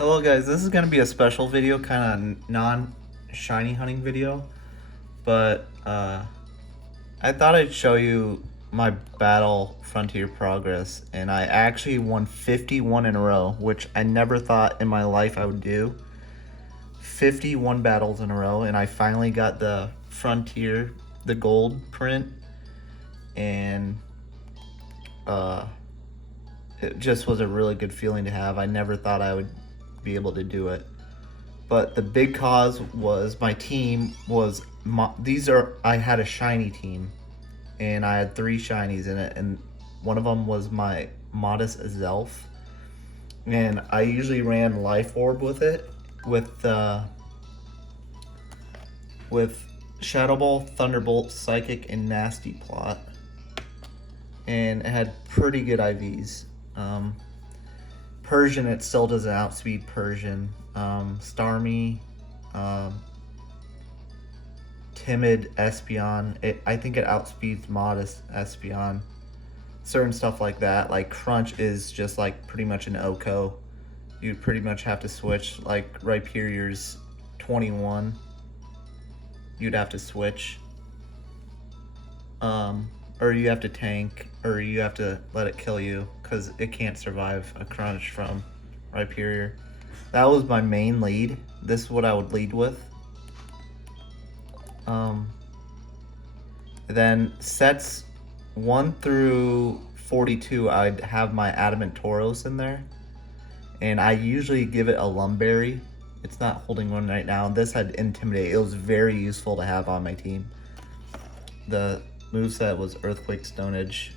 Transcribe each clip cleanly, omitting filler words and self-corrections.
Hello guys, this is going to be a special video, kind of non-shiny hunting video, but I thought I'd show you my battle frontier progress, and I actually won 51 in a row, which I never thought in my life I would do. 51 battles in a row, and I finally got the frontier, the gold print, and it just was a really good feeling to have. I never thought I would be able to do it. But the big cause was my team was I had a shiny team, and I had 3 shinies in it, and one of them was my modest Zelf, and I usually ran Life Orb with it, with Shadow Ball, Thunderbolt, Psychic, and Nasty Plot, and it had pretty good IVs. Persian, it still doesn't outspeed Persian. Starmie, timid Espeon. I think it outspeeds modest Espeon. Certain stuff like that. Like Crunch is just like pretty much an OCO. You pretty much have to switch. Like Rhyperior's 21. You'd have to switch. Or you have to tank, or you have to let it kill you, because it can't survive a crunch from Rhyperior. That was my main lead. This is what I would lead with. Then sets 1 through 42, I'd have my Adamant Tauros in there. And I usually give it a Lumberry. It's not holding one right now. This had Intimidate. It was very useful to have on my team. The moveset was Earthquake, Stonage,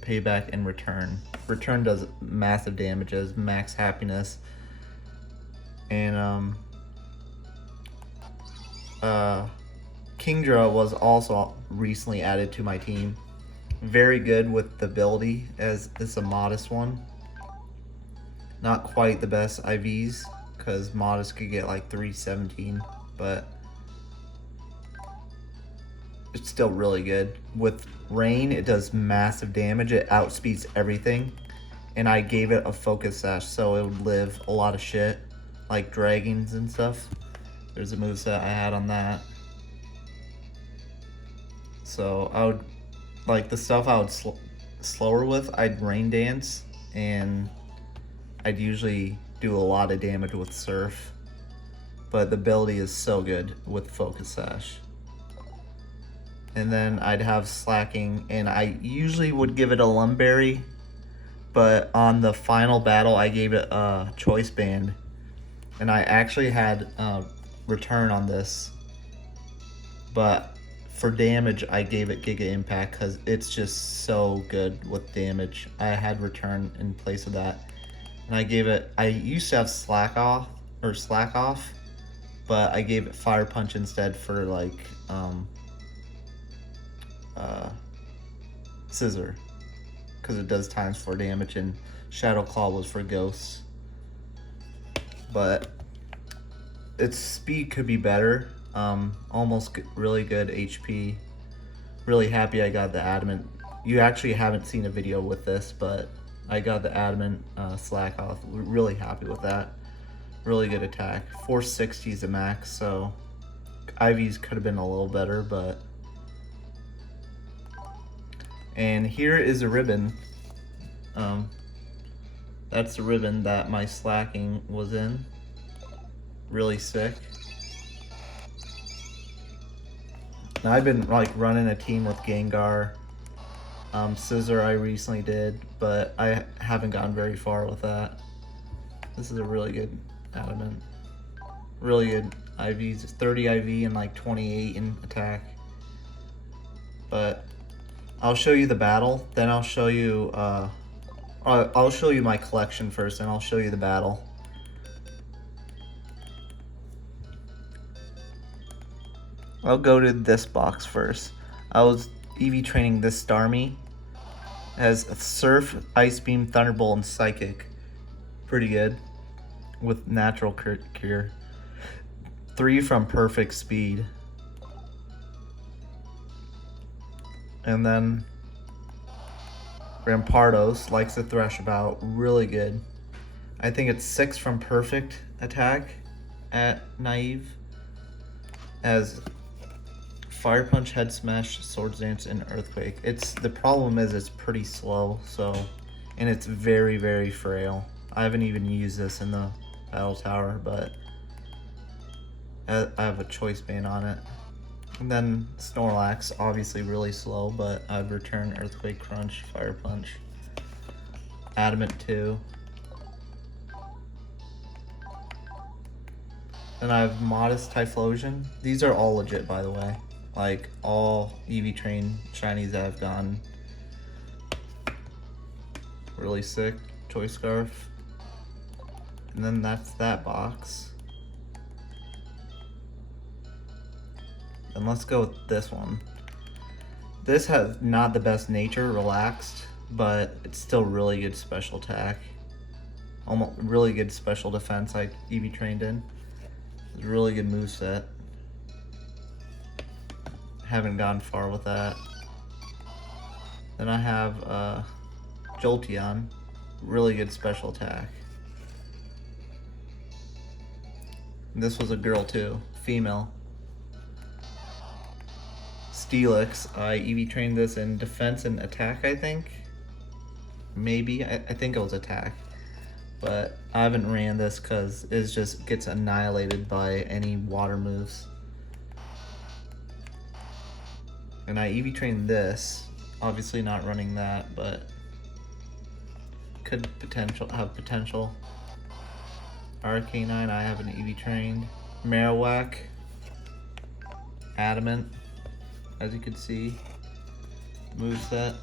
Payback, and Return. Return does massive damages, max happiness, and Kingdra was also recently added to my team. Very good with the ability, as it's a modest one. Not quite the best IVs, because modest could get like 317, but it's still really good. With Rain, it does massive damage. It outspeeds everything. And I gave it a Focus Sash, so it would live a lot of shit, like dragons and stuff. There's a moveset I had on that. So I would, like the stuff I would slower with, I'd Rain Dance, and I'd usually do a lot of damage with Surf. But the ability is so good with Focus Sash. And then I'd have Slacking, and I usually would give it a Lumberry, but on the final battle I gave it a Choice Band, and I actually had Return on this, but for damage I gave it Giga Impact because it's just so good with damage. I had Return in place of that, and I used to have Slack Off, but I gave it Fire Punch instead for like Scissor, because it does ×4 damage, and Shadow Claw was for ghosts. But its speed could be better. Almost really good HP. Really happy I got the Adamant. You actually haven't seen a video with this, but I got the Adamant Slack Off. Really happy with that. Really good attack. 460 is a max, so IVs could have been a little better, but. And here is a ribbon. That's the ribbon that my Slacking was in. Really sick. Now I've been like running a team with Gengar. Scissor I recently did, but I haven't gotten very far with that. This is a really good Adamant. Really good IVs. It's 30 IV and like 28 in attack. But I'll show you the battle, then I'll show you I'll show you my collection first, and I'll show you the battle. I'll go to this box first. I was EV training this Starmie. It has Surf, Ice Beam, Thunderbolt, and Psychic. Pretty good. With Natural Cure. 3 from Perfect Speed. And then Rampardos likes to thrash about, really good. I think it's 6 from perfect attack at naive. As Fire Punch, Head Smash, Swords Dance, and Earthquake. The problem is it's pretty slow, and it's very, very frail. I haven't even used this in the Battle Tower, but I have a choice band on it. And then Snorlax, obviously really slow, but I'd return Earthquake, Crunch, Fire Punch. Adamant 2. Then I have Modest, Typhlosion. These are all legit, by the way. Like, all EV Train shinies that I've gotten. Really sick. Choice Scarf. And then that's that box. And let's go with this one. This has not the best nature, relaxed, but it's still really good special attack. Almost really good special defense I EV trained in. It's a really good moveset. Haven't gone far with that. Then I have Jolteon, really good special attack. And this was a girl too, female. Steelix, I EV trained this in defense and attack, I think. Maybe, I think it was attack. But I haven't ran this because it just gets annihilated by any water moves. And I EV trained this, obviously not running that, but could have potential. Arcanine, I haven't EV trained. Marowak, Adamant, as you can see. Moveset,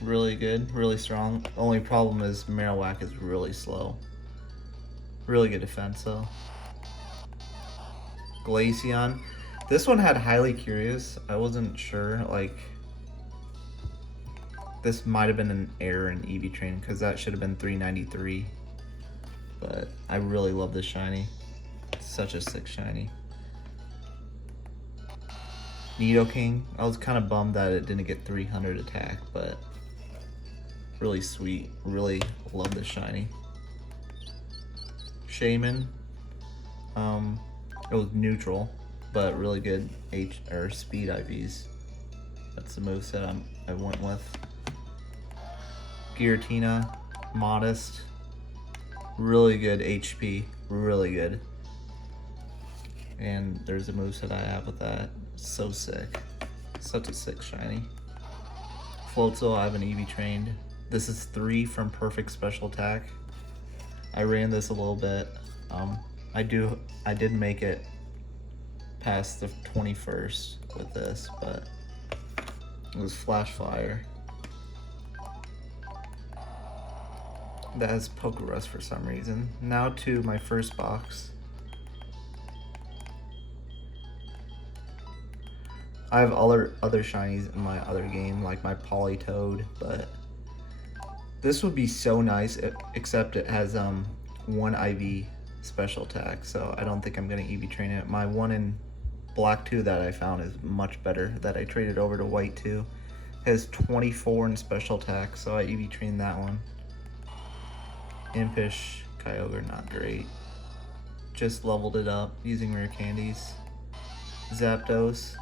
really good, really strong. Only problem is Marowak is really slow. Really good defense though. Glaceon. This one had Highly Curious. I wasn't sure, like, this might have been an error in EV training because that should have been 393. But I really love this shiny. It's such a sick shiny. Nidoking. I was kind of bummed that it didn't get 300 attack, but really sweet. Really love this shiny. Shaman. It was neutral, but really good speed IVs. That's the moveset I went with. Giratina, Modest, really good HP, really good. And there's a moveset I have with that. So sick. Such a sick shiny. Floatzel, I have an EV trained. This is 3 from perfect special attack. I ran this a little bit. I did make it past the 21st with this, but it was Flash Fire. That has Pokerus for some reason. Now to my first box. I have other shinies in my other game, like my Politoed, but this would be so nice, except it has 1 IV special attack, so I don't think I'm gonna EV train it. My one in Black 2 that I found is much better, that I traded over to White 2. It has 24 in special attack, so I EV trained that one. Impish, Kyogre, not great. Just leveled it up using rare candies. Zapdos,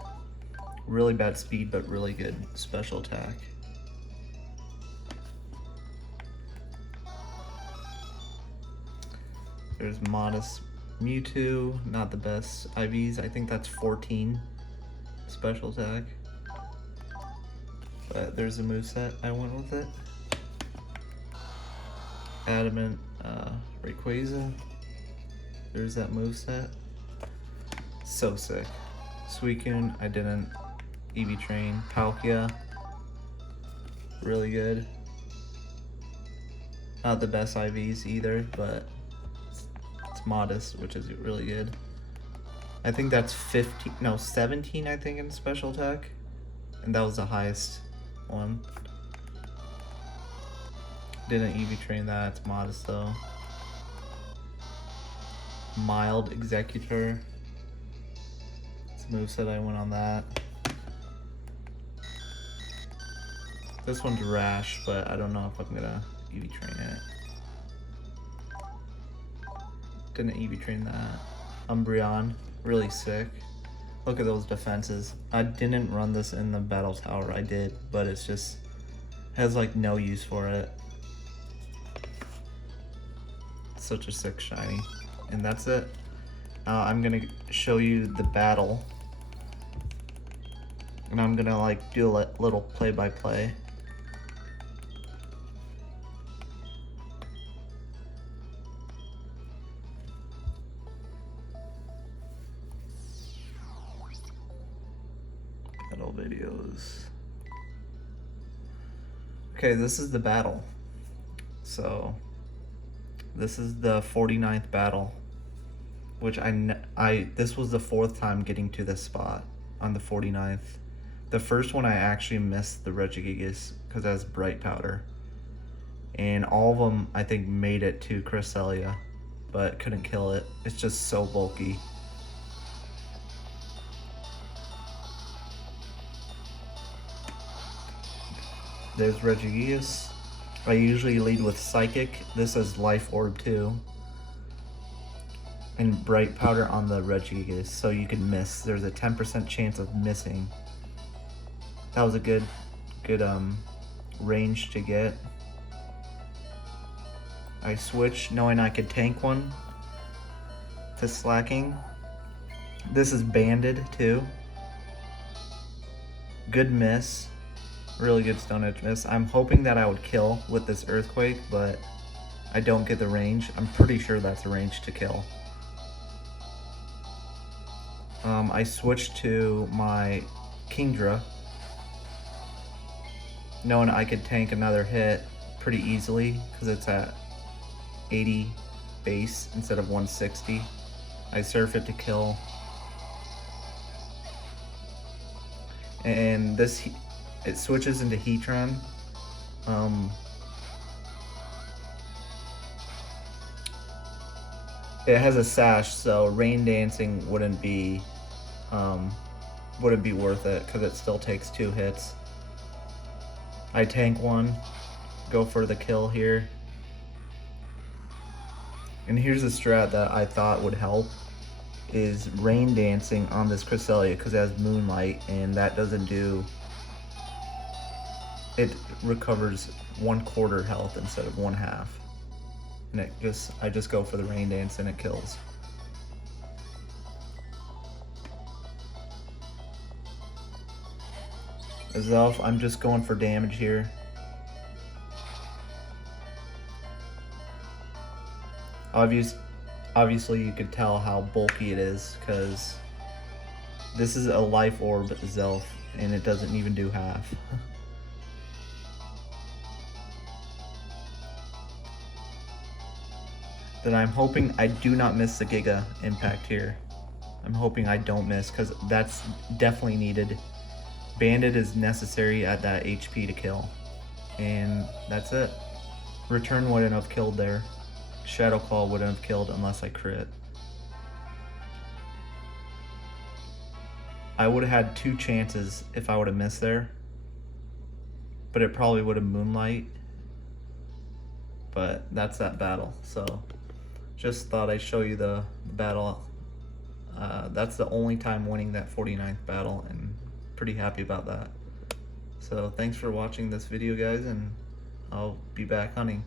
really bad speed, but really good special attack. There's Modest Mewtwo, not the best IVs. I think that's 14 special attack. But there's a moveset, I went with it. Adamant, Rayquaza. There's that moveset. So sick. Suicune, I didn't EV train. Palkia, really good. Not the best IVs either, but it's Modest, which is really good. I think that's 17 I think in special attack, and that was the highest one. Didn't EV train that, it's Modest though. Mild Executor. It's a moveset, I went on that. This one's Rash, but I don't know if I'm gonna EV train it. Didn't EV train that. Umbreon, really sick. Look at those defenses. I didn't run this in the battle tower. I did, but it's just has like no use for it. Such a sick shiny. And that's it. I'm gonna show you the battle. And I'm gonna like do a little play-by-play. Battle videos. Okay, this is the battle. So this is the 49th battle, which this was the 4th time getting to this spot on the 49th. The first one I actually missed the Regigigas because it has bright powder. And all of them I think made it to Cresselia, but couldn't kill it. It's just so bulky. There's Regigigas. I usually lead with Psychic. This is Life Orb too. And Bright Powder on the Regigigas, so you can miss. There's a 10% chance of missing. That was a good range to get. I switched knowing I could tank one to Slacking. This is Banded too. Good miss. Really good Stone Edge miss. I'm hoping that I would kill with this Earthquake, but I don't get the range. I'm pretty sure that's a range to kill. I switched to my Kingdra, knowing I could tank another hit pretty easily because it's at 80 base instead of 160. I surf it to kill. And this, it switches into Heatran. It has a sash, so Rain Dancing wouldn't be worth it because it still takes 2 hits. I tank one, go for the kill here. And here's a strat that I thought would help is Rain Dancing on this Cresselia because it has Moonlight, and that doesn't do, it recovers 1/4 health instead of 1/2. And I just go for the Rain Dance and it kills. Zelf, I'm just going for damage here. Obviously you could tell how bulky it is because this is a Life Orb Zelf and it doesn't even do half. Then I'm hoping I do not miss the Giga Impact here. I'm hoping I don't miss because that's definitely needed. Bandit is necessary at that HP to kill. And that's it. Return wouldn't have killed there. Shadow Claw wouldn't have killed unless I crit. I would have had 2 chances if I would have missed there. But it probably would have Moonlight. But that's that battle. So just thought I'd show you the battle. That's the only time winning that 49th battle, and pretty happy about that. So thanks for watching this video, guys, and I'll be back hunting.